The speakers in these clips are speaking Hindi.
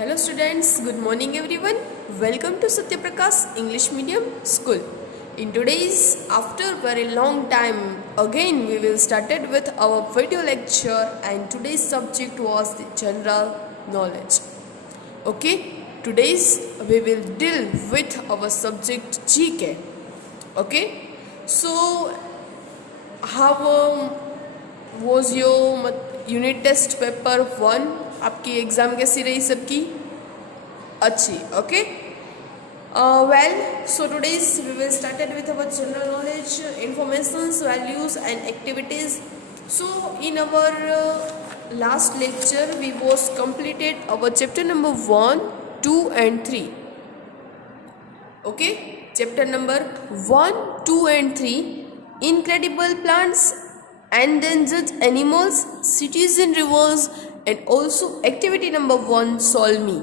Hello students, good morning everyone. Welcome to Satyaprakash English Medium School. In today's, after very long time, again we will started with our video lecture and today's subject was the general knowledge. Okay, today's we will deal with our subject GK. Okay, so how was your unit test paper 1? आपकी एग्ज़ाम कैसी रही सबकी? अच्छी. Okay. Well, so today's we will started with our general knowledge, informations, values and activities. So in our last lecture we was completed our chapter number 1, 2 and 3. Okay, chapter number 1, 2 and 3, incredible plants, endangered animals, cities and rivers, and also activity number 1, solve me.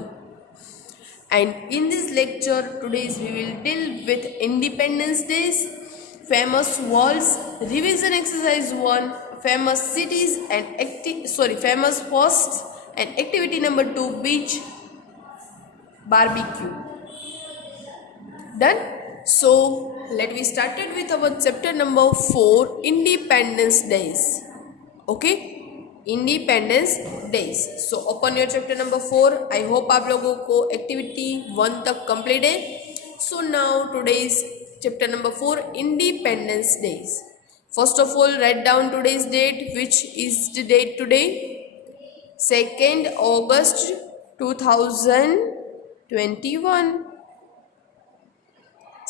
And in this lecture today's we will deal with Independence Days, famous walls, revision exercise 1, famous cities and famous posts, and activity number 2, beach barbecue. Done. So let me started with our chapter number 4, Independence Days. Okay, Independence Days. So open your chapter number 4. I hope आप लोगों को activity 1 तक complete है. So now today's chapter number 4, Independence Days. First of all, write down today's date. Which is the date today? 2nd August 2021.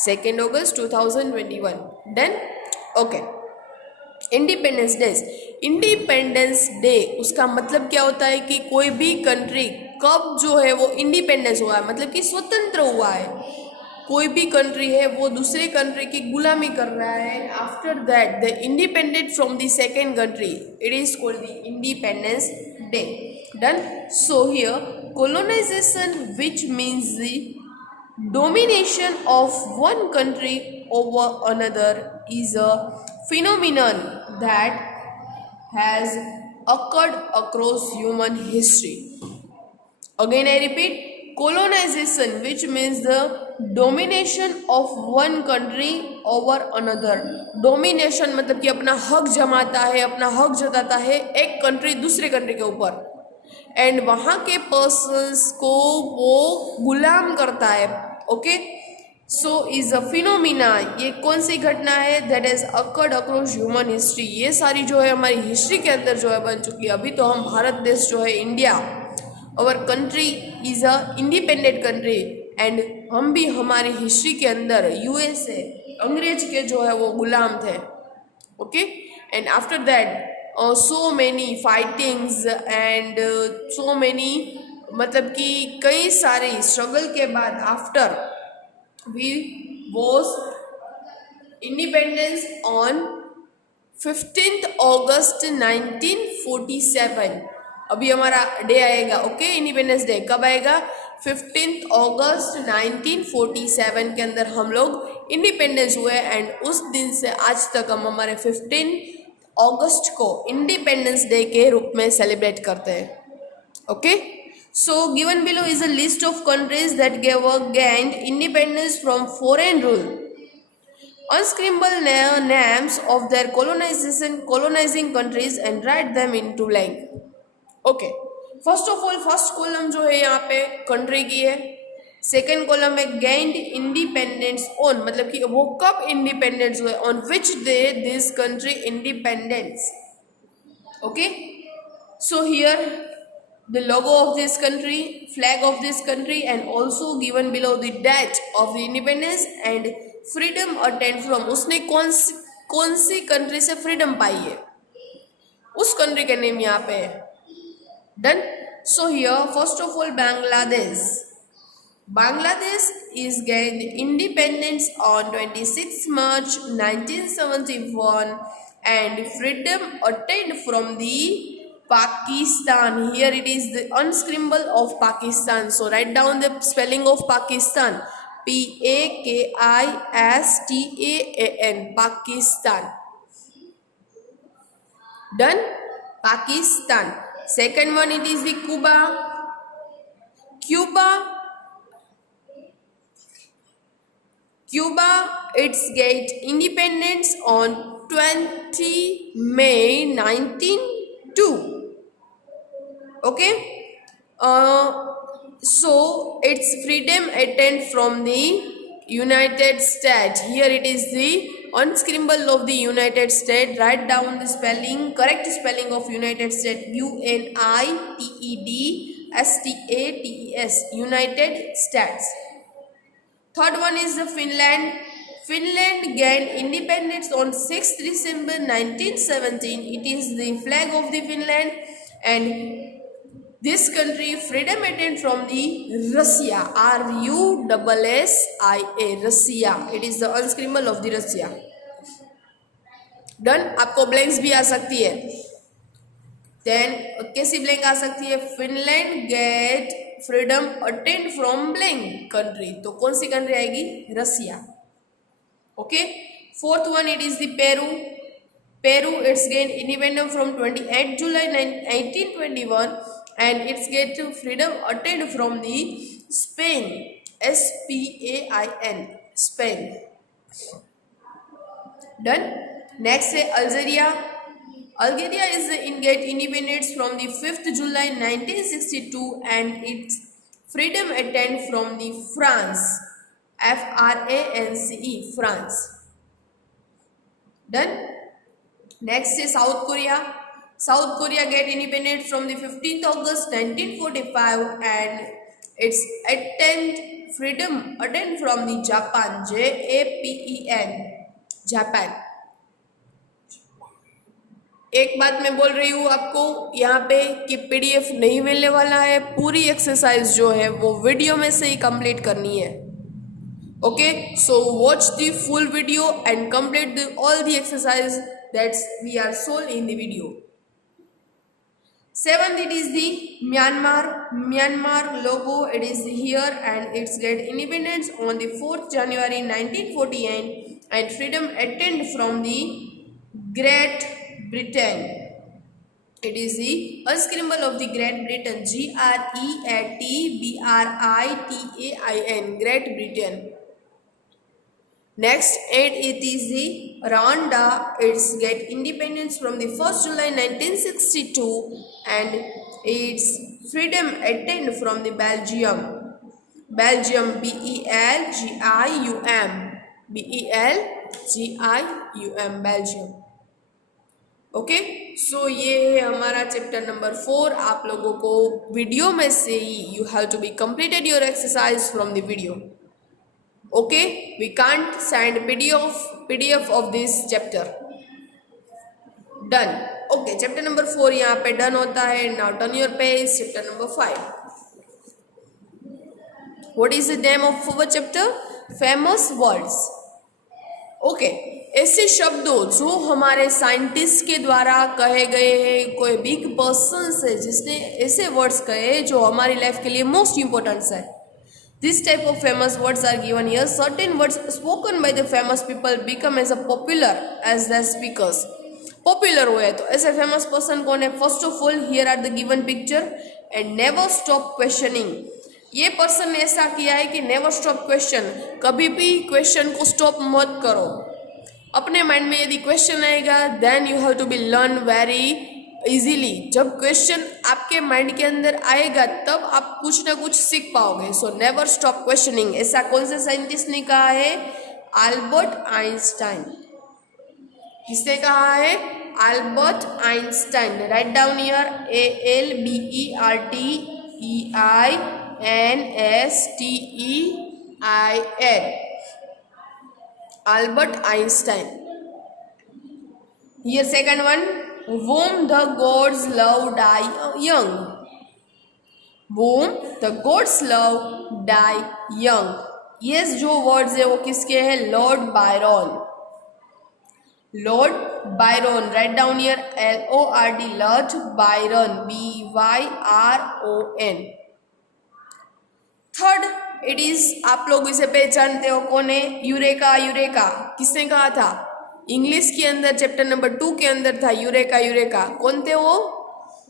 2nd August 2021. Done? Okay. Independence days. Independence day उसका मतलब क्या होता है कि कोई भी कंट्री कब जो है वो इंडिपेंडेंस हुआ है, मतलब कि स्वतंत्र हुआ है. कोई भी कंट्री है वो दूसरे कंट्री की गुलामी कर रहा है. After that the independent from the second country, it is called the independence day. Done. So here colonization, which means the domination of one country over another, is a phenomenon that has occurred across human history. Again I repeat, colonization, which means the domination of one country over another. Domination मतलब कि अपना हक जमाता है, अपना हक जताता है एक कंट्री दूसरे कंट्री के ऊपर, एंड वहाँ के पर्सन्स को वो गुलाम करता है. Okay, so is a phenomena. ये कौन सी घटना है? That is occurred across human history. ये सारी जो है हमारी हिस्ट्री के अंदर जो है बन चुकी है. अभी तो हम भारत देश जो है India, our country is a independent country, and हम भी हमारी हिस्ट्री के अंदर यूएसए अंग्रेज के जो है वो गुलाम थे. Okay, and after that so many fightings and so many, मतलब कि कई सारे स्ट्रगल के बाद after we was independence on 15th August 1947. अभी हमारा डे आएगा. ओके, इंडिपेंडेंस डे कब आएगा? 15th August 1947 के अंदर हम लोग इंडिपेंडेंस हुए, एंड उस दिन से आज तक हम हमारे 15 अगस्त को इंडिपेंडेंस डे के रूप में सेलिब्रेट करते हैं. Okay, so given below is a list of countries that gained independence from foreign rule. Unscribble names of their colonizing countries and write them into blank. Okay, first of all first column जो है यहाँ पे कंट्री की है. सेकेंड कॉलम में गेंड इंडिपेंडेंस ऑन, मतलब कि वो कब इंडिपेंडेंस हुए, on which day this country independence. Okay, so here the logo of this country, flag of this country, and also given below the date of the independence and freedom attend from. उसने कौन सी कंट्री से फ्रीडम पाई है, उस कंट्री का नेम यहाँ पे है. Done. So here first of all Bangladesh. Bangladesh is gained independence on 26 March 1971 and freedom attained from the Pakistan. Here it is the unscribble of Pakistan. So write down the spelling of Pakistan. Pakistan. Pakistan. Done. Pakistan. Second one, it is the Cuba. Cuba it's get independence on 20 May 1902. Okay. So its freedom attained from the United States. Here it is the unscribble of the United States. Write down the spelling, correct spelling of United States. UNITED STATES. United States. Third one is the Finland. Finland gained independence on 6th December 1917. It is the flag of the Finland, and this country freedom attained from the Russia. RUSSIA. Russia. It is the unscribble of the Russia. Done. आपको ब्लैंक्स भी आ सकती है. देन कैसी ब्लैंक आ सकती है? Finland get freedom attend from blank country. तो कौन सी कंट्री आएगी? Russia. Okay. Fourth one it is the Peru. Peru its gain independence from 28 July 1921 and it's get freedom attained from the Spain. SPAIN. Spain. Done. Next है Algeria. Algeria is in get independence from the 5th July 1962 and its freedom attained from the France. France. France. Done. Next is South Korea. South Korea get independent from the 15th August 1945 and its attained freedom attained from the Japan. JAPAN. Japan. एक बात मैं बोल रही हूँ आपको यहाँ पे कि PDF नहीं मिलने वाला है. पूरी एक्सरसाइज जो है वो वीडियो में से ही कंप्लीट करनी है. Okay. So watch the full video and complete all the exercise that's we are solved in the video. Seventh, it is the Myanmar logo. It is here and it's get independence on the 4th January 1948 and freedom attained from the Great Britain. It is the unscribble of the Great Britain. GREATBRITAIN. Great Britain. Next, it is the Rwanda. It's get independence from the 1st July 1962 and its freedom attained from the Belgium. Belgium. BELGIUM. BELGIUM. Belgium. Okay. So ये है हमारा चैप्टर नंबर 4. आप लोगों को वीडियो में से ही you have to be completed your exercise from the video. Okay, we can't send PDF of this chapter. Done. Okay, chapter number 4 यहाँ पे done होता है. Now turn your page. Chapter number 5. What is the name of our chapter? Famous words. Okay, ऐसे शब्दों जो हमारे साइंटिस्ट के द्वारा कहे गए हैं, कोई बिग पर्सन से जिसने ऐसे वर्ड्स कहे जो हमारी लाइफ के लिए मोस्ट इम्पोर्टेंट है. This type of famous words are given here. Certain words spoken by the famous people become as a popular as their speakers. Popular हुए तो ऐसे famous person कौन है? First of all, here are the given picture and never stop questioning. ये पर्सन ने ऐसा किया है कि never stop question. कभी भी क्वेश्चन को स्टॉप मत करो. अपने माइंड में यदि क्वेश्चन आएगा then you have to be learn very easily. जब क्वेश्चन आपके माइंड के अंदर आएगा तब आप कुछ ना कुछ सीख पाओगे. So never stop questioning. ऐसा कौन से साइंटिस्ट ने कहा है? Albert Einstein. किसने कहा है? Albert Einstein. Right down here ALBERTEINSTEIN. Albert Einstein. Here second one. Whom the gods love die young. Whom the gods love die young. Yes, जो वर्ड्स है वो किसके हैं? Lord Byron. Lord Byron. Right down here LORD. Lord Byron. BYRON. Third, it is आप लोग इसे पहचानते हो कौन है? यूरेका. यूरेका किसने कहा था? इंग्लिश के अंदर चैप्टर नंबर 2 के अंदर था यूरेका. यूरेका कौन थे वो?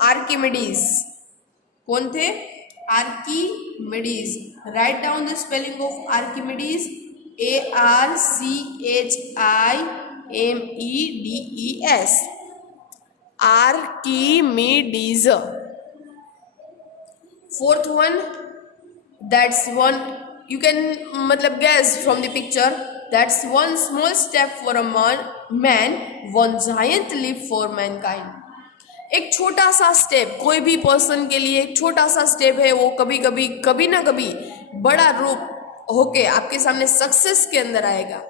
आर्किमिडीज. कौन थे? Archimedes. Write down the spelling of Archimedes. ARCHIMEDES, Archimedes. Fourth one, that's one you can मतलब guess from the picture, that's one small step for a man, one giant leap for mankind. एक छोटा सा स्टेप कोई भी पर्सन के लिए एक छोटा सा स्टेप है, वो कभी कभी कभी ना कभी बड़ा रूप होके आपके सामने सक्सेस के अंदर आएगा.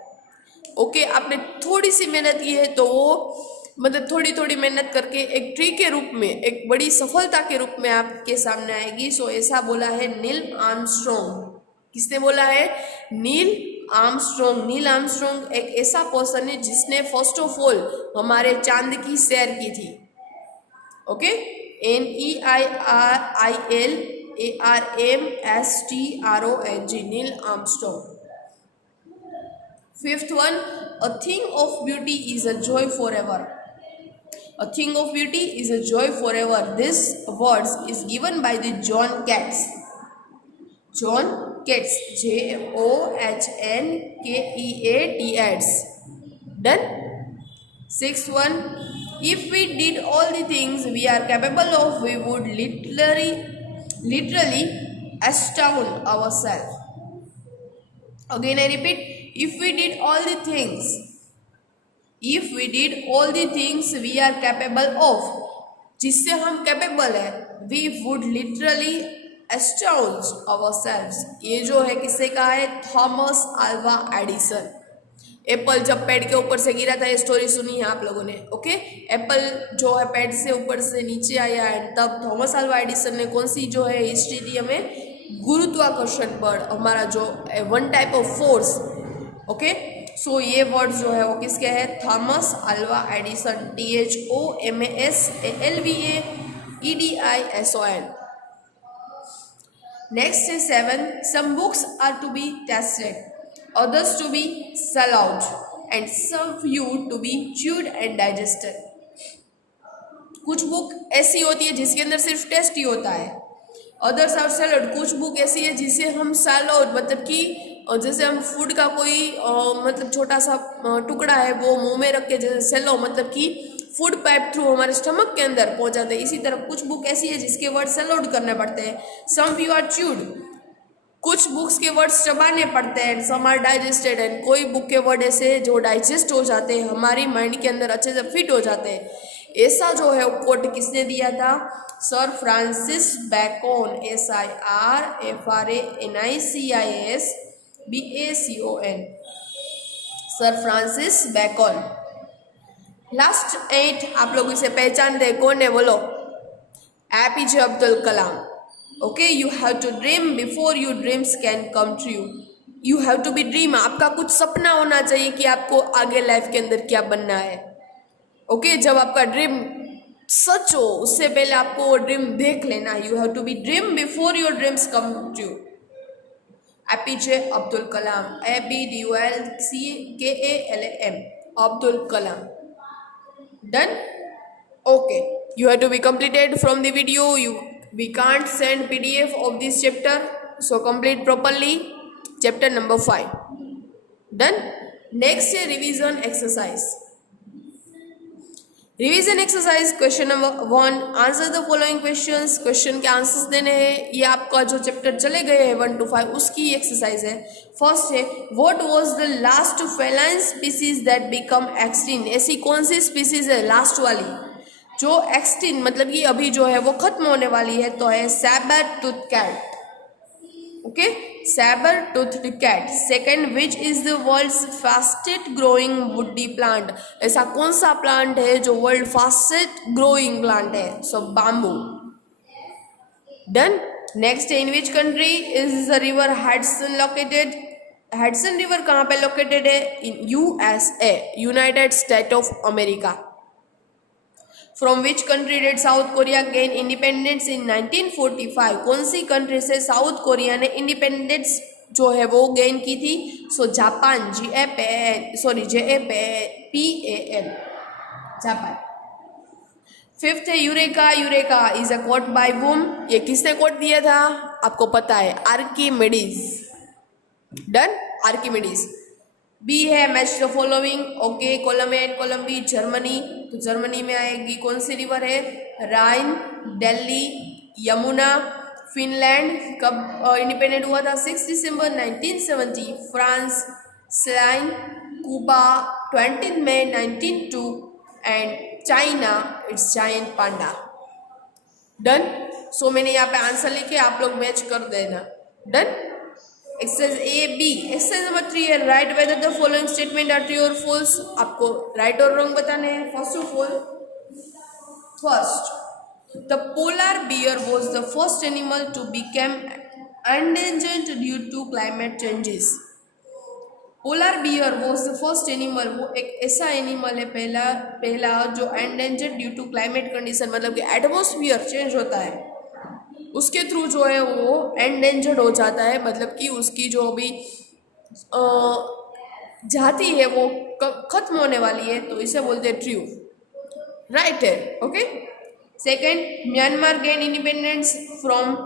ओके, आपने थोड़ी सी मेहनत की है तो वो मतलब थोड़ी थोड़ी मेहनत करके एक ट्री के रूप में, एक बड़ी सफलता के रूप में आपके सामने आएगी. सो ऐसा बोला है नील आर्मस्ट्रॉन्ग. किसने बोला है? Neil Armstrong. नील आर्मस्ट्रॉन्ग एक ऐसा पर्सन है जिसने फर्स्ट ऑफ ऑल हमारे चांद की सैर की थी. Okay, NEILARMSTRONG, Neil Armstrong. Fifth one, a thing of beauty is a joy forever. A thing of beauty is a joy forever. This words is given by the John Keats. John Keats, JOHNKEATS. Done. Sixth one, if we did all the things we are capable of, we would literally astound ourselves. Again I repeat, if we did all the things we are capable of, जिससे हम कैपेबल है, we would literally astound ourselves. ये जो है किससे कहा है? Thomas Alva Edison. एप्पल जब पेड़ के ऊपर से गिरा था, ये स्टोरी सुनी है आप लोगों ने. ओके, एप्पल जो है पेड़ से ऊपर से नीचे आया एंड तब थॉमस अल्वा एडिसन ने कौन सी जो है हिस्ट्री दी हमें? गुरुत्वाकर्षण बल, हमारा जो one type of force. Okay, so ये वर्ड जो है वो किसके है? Thomas Alva Edison. THOMASALVAEDISON. Next है 7, some books are to be tested, others to be swallowed and some few to be chewed and digested. कुछ बुक ऐसी होती है जिसके अंदर सिर्फ टेस्ट ही होता है. Others are swallowed. कुछ बुक ऐसी है जिसे हम सैलड मतलब कि जैसे हम फूड का कोई मतलब छोटा सा टुकड़ा है वो मुंह में रख के, जैसे सेलो मतलब कि फूड पाइप थ्रू हमारे स्टमक के अंदर पहुंचाते हैं. इसी तरह कुछ बुक ऐसी है जिसके वर्ड सैलड करने पड़ते हैं. Some few are chewed. कुछ बुक्स के वर्ड्स चबाने पड़ते हैं. Some are digested. एंड कोई बुक के वर्ड ऐसे जो डाइजेस्ट हो जाते हैं, हमारी माइंड के अंदर अच्छे से फिट हो जाते हैं. ऐसा जो है कोट किसने दिया था? Sir Francis Bacon. SIRFRANICISBACON. Sir Francis Bacon. Last 8 आप लोग इसे पहचानते हैं. कौन है बोलो? APJ Abdul Kalam. Okay, you have to dream before your dreams can come true. You have to be dream. आपका कुछ सपना होना चाहिए कि आपको आगे लाइफ के अंदर क्या बनना है. ओके, जब आपका ड्रीम सच हो उससे पहले आपको वो ड्रीम देख लेना. You have to be dream before your dreams come true. APJ Abdul Kalam. ABDULCKALAM. Abdul Kalam. Done. Okay, you have to be completed from the video. We can't send PDF of this chapter, so complete properly chapter number 5. Done. Next है revision exercise. Revision exercise question number 1, answer the following questions. Question के आंसर्स देने हैं. ये आपका जो चैप्टर चले गए हैं 1 to 5 उसकी एक्सरसाइज है. फर्स्ट है, what was the last feline species that become extinct. ऐसी कौन सी स्पीसीज है लास्ट वाली जो एक्सटिंक्ट मतलब कि अभी जो है वो खत्म होने वाली है? तो है sabre tooth cat. Okay, sabre tooth cat. Second, which is the world's fastest growing woody plant. ऐसा कौन सा प्लांट है जो वर्ल्ड फास्टेस्ट ग्रोइंग प्लांट है? So bamboo. Done. Next, in which country is the river Hudson located. Hudson river कहाँ पे लोकेटेड है? In USA, United State of America. From which country did South Korea gain independence in 1945. कौन सी कंट्री से साउथ कोरिया ने इंडिपेंडेंस जो है वो गेन की थी? So Japan. JAPAN. Japan. Fifth है eureka. Eureka is a quote by whom. ये किसने कोट दिया था? आपको पता है, आर्किमिडीज. डन. आर्किमिडीज. बी है match the following, okay. Column A and column B, Germany, तो जर्मनी में आएगी कौन सी रिवर है, राइन, दिल्ली, यमुना। फिनलैंड कब इंडिपेंडेंट हुआ था, 6 दिसंबर 1970। फ्रांस, स्लाइन, कुबा 20 मई 1902 and China it's giant panda. Done. So मैंने यहाँ पे आंसर लिखे, आप लोग मैच कर देना। Done. Exercise A B, exercise number 3 है right whether the following statement are true और फॉल्स। आपको राइट और रॉन्ग बताने हैं। First of all, first the polar bear was the first animal to become endangered due to climate changes. Polar bear was the first animal, वो एक ऐसा एनिमल है पहला जो endangered due to climate condition, मतलब कि एटमोसफियर चेंज होता है उसके थ्रू जो है वो एंडेंजर्ड हो जाता है, मतलब कि उसकी जो भी जाति है वो खत्म होने वाली है, तो इसे बोलते हैं ट्रू। राइट है, okay. Second, Myanmar gain independence from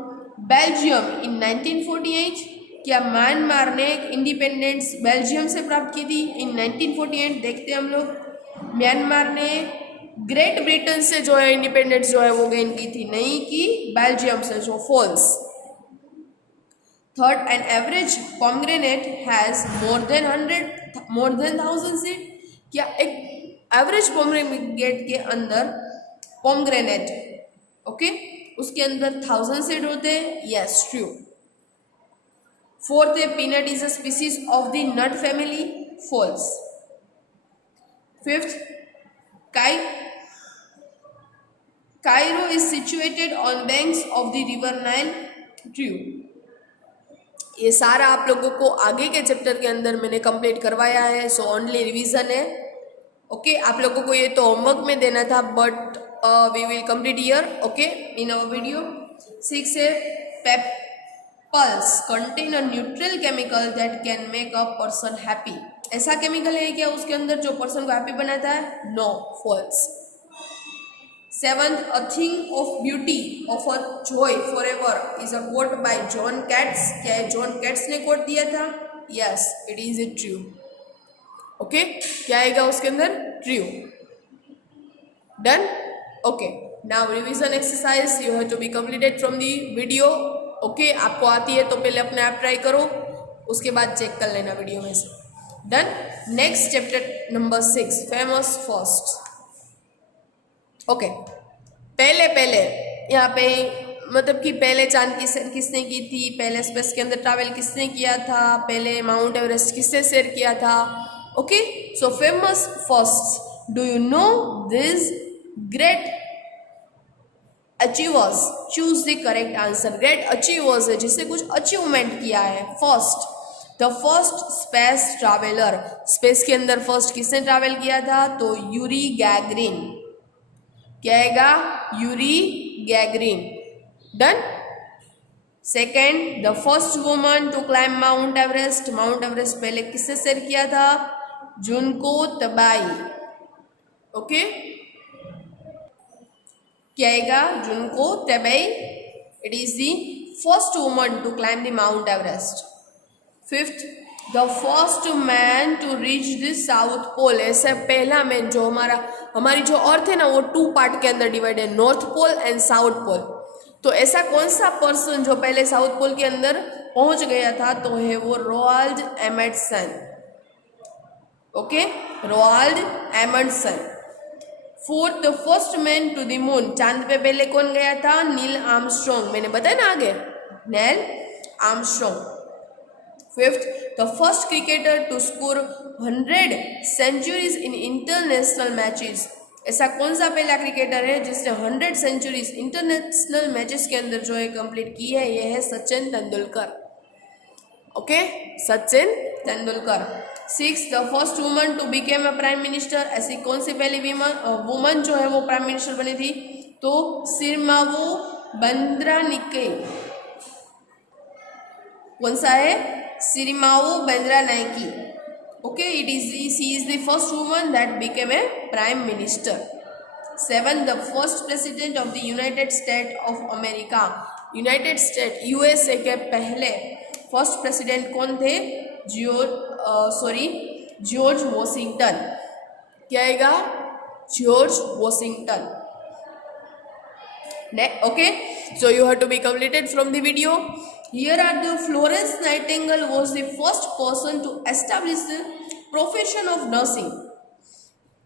Belgium in 1948। क्या म्यांमार ने इंडिपेंडेंस बेल्जियम से प्राप्त की थी इन 1948? देखते हैं हम लोग। म्यांमार ने ग्रेट ब्रिटेन से जो है इंडिपेंडेंस जो है वो गेन की थी, नहीं कि बेल्जियम से, जो false. Third, an average pomegranate has more than 1000 seed. क्या एक एवरेज पोमग्रेनेट के अंदर पोमग्रेनेट, ओके, उसके अंदर 1000 सीड होते हैं? Yes, true. फोर्थ है peanut is a species of the nut family. False. Fifth, Cairo is situated on banks of the river Nile. True. ये सारा आप लोगों को आगे के चैप्टर के अंदर मैंने कंप्लीट करवाया है, सो ओनली रिवीजन है, ओके। आप लोगों को ये तो होमवर्क में देना था, but we will complete here, okay, in our video. 6 है peppers contain a neutral chemical that can make a person happy. ऐसा केमिकल है क्या उसके अंदर जो पर्सन को हैप्पी बनाता है? No, false. 7th, a thing of beauty of a joy forever is a quote by John Keats। क्या है जॉन केट्स ने कोट दिया था? Yes, it is a true, okay. क्या आएगा उसके अंदर? True. Done, okay. Now revision exercise you have to be completed from the video, okay. आपको आती है तो पहले अपने आप ट्राई करो, उसके बाद चेक कर लेना वीडियो में से। Done. Next chapter number 6, famous first, okay. पहले यहाँ पे मतलब कि पहले चांद की सैर किसने की थी, पहले स्पेस के अंदर ट्रैवल किसने किया था, पहले माउंट एवरेस्ट किसने सैर किया था, okay. So famous first, do you know this great achievers? Choose the correct answer. Great achievers है जिसने कुछ अचीवमेंट किया है। First, the first space traveller, space के अंदर फर्स्ट किसने ट्रैवल किया था? तो यूरी गैगरिन। क्या आएगा? Yuri Gagarin. Done. Second, the first woman to climb Mount Everest, Mount Everest पहले किसने सैर किया था? जुनको तबाई, ओके। क्या आएगा? Junko Tabei, it is the first woman to climb the Mount Everest. Fifth, the first man to reach the South Pole, ऐसे पहला मैन जो हमारी जो अर्थ है ना वो 2 पार्ट के अंदर डिवाइड है, North Pole and South Pole. तो ऐसा कौन सा पर्सन जो पहले साउथ पोल के अंदर पहुंच गया था? तो है वो Ronald Amundsen, okay, Ronald Amundsen. Fourth, the first man to the moon, चांद पे पहले कौन गया था? नील आर्मस्ट्रॉन्ग, मैंने बताया ना आगे, Neil Armstrong. Fifth, the first cricketer to score 100 centuries in international matches, ऐसा कौन सा पहला क्रिकेटर है जिसने 100 सेंचुरीज इंटरनेशनल मैचेस के अंदर जो है कंप्लीट की है? ये है Sachin Tendulkar, okay, Sachin Tendulkar. 6, the first woman to became a prime minister, ऐसी कौन सी पहली वुमन जो है वो प्राइम मिनिस्टर बनी थी? तो सिरिमावो बंद्रानाइके। कौन सा है? Sirimavo Bandaranaike, okay, she is the first woman that became a prime minister. 7, the first president of the United State of America, United State USA के पहले फर्स्ट प्रेसिडेंट कौन थे? George Washington. क्या आएगा? George Washington. Okay, so you have to be completed from the video. Here are the Florence Nightingale was the first person to establish the profession of nursing.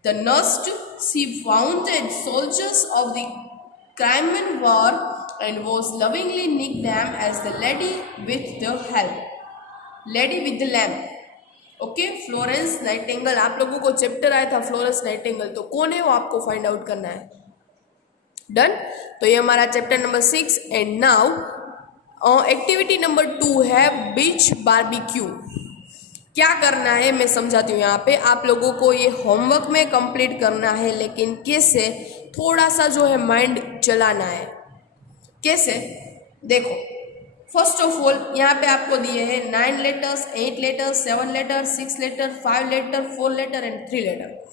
The nurse, she wounded soldiers of the Crimean War and was lovingly nicknamed as the lady with the help, lady with the lamp. Okay, Florence Nightingale. आप लोगों को चैप्टर आया था फ्लोरेंस नाइटिंगेल, तो कौन है वो आपको फाइंड आउट करना है। डन। तो ये हमारा chapter number 6। And now activity number 2 है बीच बारबेक्यू। क्या करना है मैं समझाती हूँ। यहाँ पे आप लोगों को ये होमवर्क में कंप्लीट करना है, लेकिन कैसे, थोड़ा सा जो है माइंड चलाना है। कैसे, देखो, फर्स्ट ऑफ ऑल यहाँ पे आपको दिए हैं 9 letters, 8 letters, 7 letter, 6 letter, 5 letter, 4 letter and 3 letter.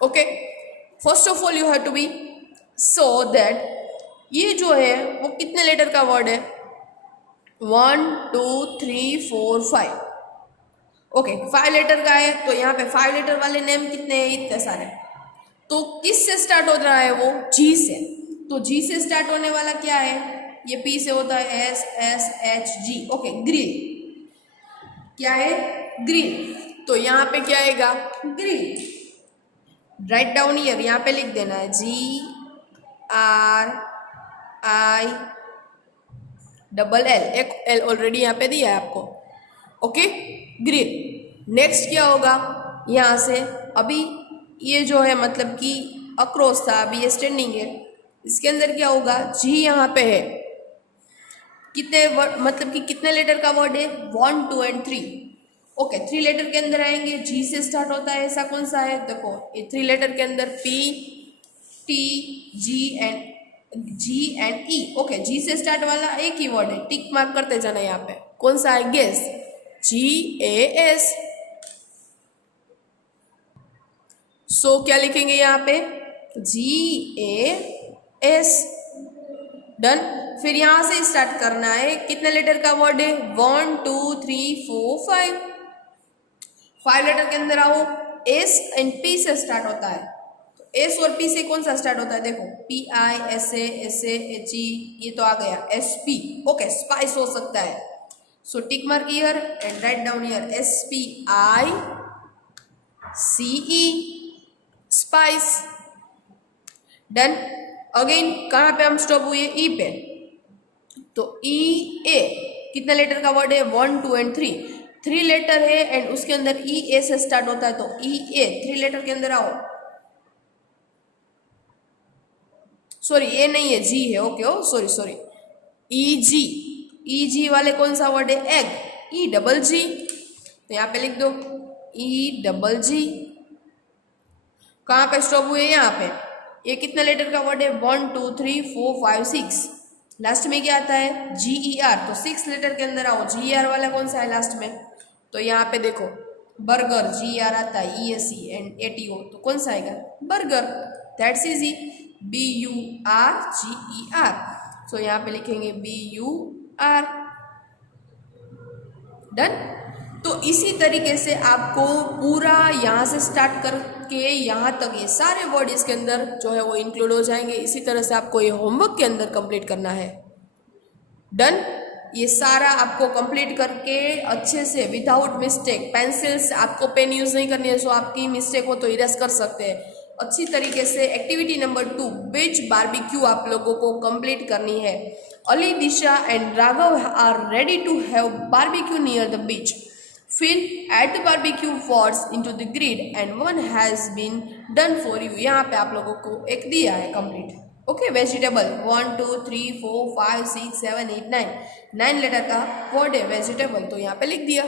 Okay, first of all you have to be so that ये जो है वो कितने लेटर का वर्ड है? 1 2 3 4 5। ओके, 5 लेटर का है, तो यहाँ पे 5 लेटर वाले नेम कितने हैं? इतने सारे। तो किस से स्टार्ट हो रहा है वो? जी से। तो जी से स्टार्ट होने वाला क्या है? ये पी से होता है S S H G. Okay, green. क्या है? ग्रीन। तो यहाँ पे क्या आएगा? ग्रीन। राइट डाउन ईयर, यहाँ पे लिख देना है GRIN। एक एल ऑलरेडी यहाँ पे दिया है आपको। Okay, green. नेक्स्ट क्या होगा? यहाँ से अभी ये जो है मतलब कि अक्रॉस था, अभी ये स्टैंडिंग है, इसके अंदर क्या होगा? जी यहाँ पे है। कितने वर्ड मतलब कि कितने लेटर का वर्ड है? 1 2 एंड 3। ओके, 3 लेटर के अंदर आएंगे, जी से स्टार्ट होता है, ऐसा कौन सा है? देखो, ये 3 लेटर के अंदर P T G and E। Okay, G से स्टार्ट वाला एक ही वर्ड है, टिक मार्क करते जाना। यहाँ पे कौन सा है? गेस। GAS। सो क्या लिखेंगे यहाँ पे? GAS। डन। फिर यहाँ से स्टार्ट करना है। कितने लेटर का वर्ड है? 1 2 3 4 5। 5 लेटर के अंदर आओ, S एंड P से स्टार्ट होता है। तो S और P से कौन सा स्टार्ट होता है? देखो, PI SA ये तो आ गया SP। ओके, स्पाइस हो सकता है। So tick mark here and write down here SPICE, spice. Done. Again कहाँ पे हम स्टॉप हुए? ई पे। तो EA कितने लेटर का वर्ड है? 1 2 एंड 3। 3 लेटर है एंड उसके अंदर EA से स्टार्ट होता है, तो EA 3 लेटर के अंदर आओ। सॉरी, ए नहीं है, जी है। ओके, ओ सॉरी। EG वाले कौन सा वर्ड है? एग। EGG। तो यहाँ पे लिख दो EGG। कहाँ पे स्टॉप हुए? यहाँ पे। ये कितने लेटर का वर्ड है? 1 2 3 4 5 6। लास्ट में क्या आता है? GER। तो 6 लेटर के अंदर आओ। GER वाला कौन सा है लास्ट में? तो यहाँ पे देखो, बर्गर, GER आता है, ESE एंड ATO। तो कौन सा आएगा? बर्गर। That's easy. BURGER। सो यहाँ पे लिखेंगे BUR। डन। तो इसी तरीके से आपको पूरा यहाँ से स्टार्ट करके यहाँ तक ये सारे वर्ड इसके अंदर जो है वो इंक्लूड हो जाएंगे। इसी तरह से आपको ये होमवर्क के अंदर कंप्लीट करना है। डन। ये सारा आपको कंप्लीट करके अच्छे से विदाउट मिस्टेक, पेंसिल्स आपको पेन यूज़ नहीं करनी है, सो आपकी मिस्टेक हो तो इरेज कर सकते हैं। अच्छी तरीके से एक्टिविटी नंबर 2 बीच बारबेक्यू आप लोगों को कंप्लीट करनी है। Ali, Disha and Raghav are ready to have barbecue near the beach. Fill add the barbecue pots into the grid and one has been done for you। यहाँ पे आप लोगों को एक दिया है कंप्लीट। ओके, वेजिटेबल 1 2 3 4 5 6 7 8 9 लेटर का वर्ड है वेजिटेबल, तो यहाँ पे लिख दिया।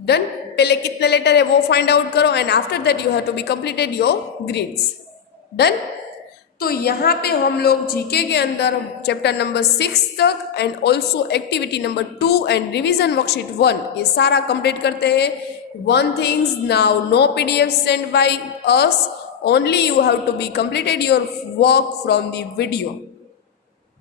डन। पहले कितने लेटर है वो फाइंड आउट करो and after that you have to be completed your grids. Done. तो यहाँ पे हम लोग जीके के अंदर चैप्टर नंबर 6 तक and also activity number 2 and revision worksheet 1 ये सारा कंप्लीट करते हैं। One things now, no PDF send by us, only you have to be completed your work from the video.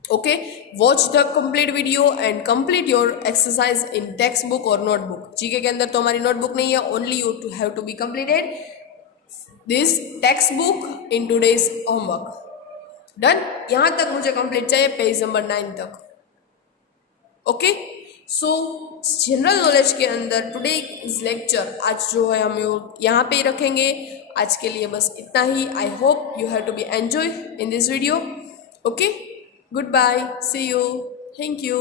Okay, watch the complete video and complete your exercise in textbook or notebook. GK के अंदर तो हमारी नोटबुक नहीं है, only you to have to be completed this textbook in today's homework. Done, यहाँ तक मुझे कंप्लीट चाहिए पेज नंबर 9 तक. ओके, सो जनरल नॉलेज के अंदर टुडे इज लेक्चर आज जो है हम यहाँ पे ही रखेंगे. आज के लिए बस इतना ही. I hope you have to be enjoy in this video. Okay, goodbye, see you, thank you.